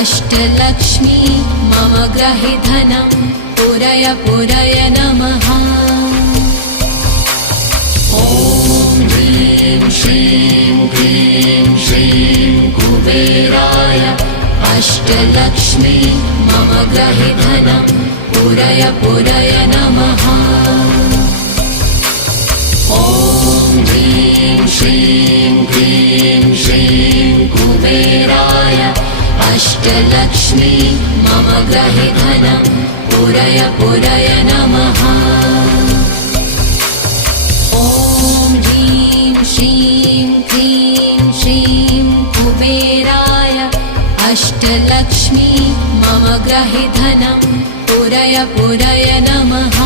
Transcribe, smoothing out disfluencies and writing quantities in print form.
अष्टलक्ष्मी मम ग्रहे धनं पुरय पुरय नमः। ॐ ह्रीं श्रीं क्लीं श्रीं कुबेराय अष्टलक्ष्मी मम ग्रहे धनं पुरय पुरय नमः। ॐ ह्रीं श्रीं क्लीं श्रीं कुबेराय अष्टलक्ष्मी मम ग्रहे धनं पुरय पुरय नमः। ॐ ह्रीं श्रीं क्लीं श्रीं कुबेराय अष्टलक्ष्मी मम ग्रहे धनं पुरय पुरय नमः।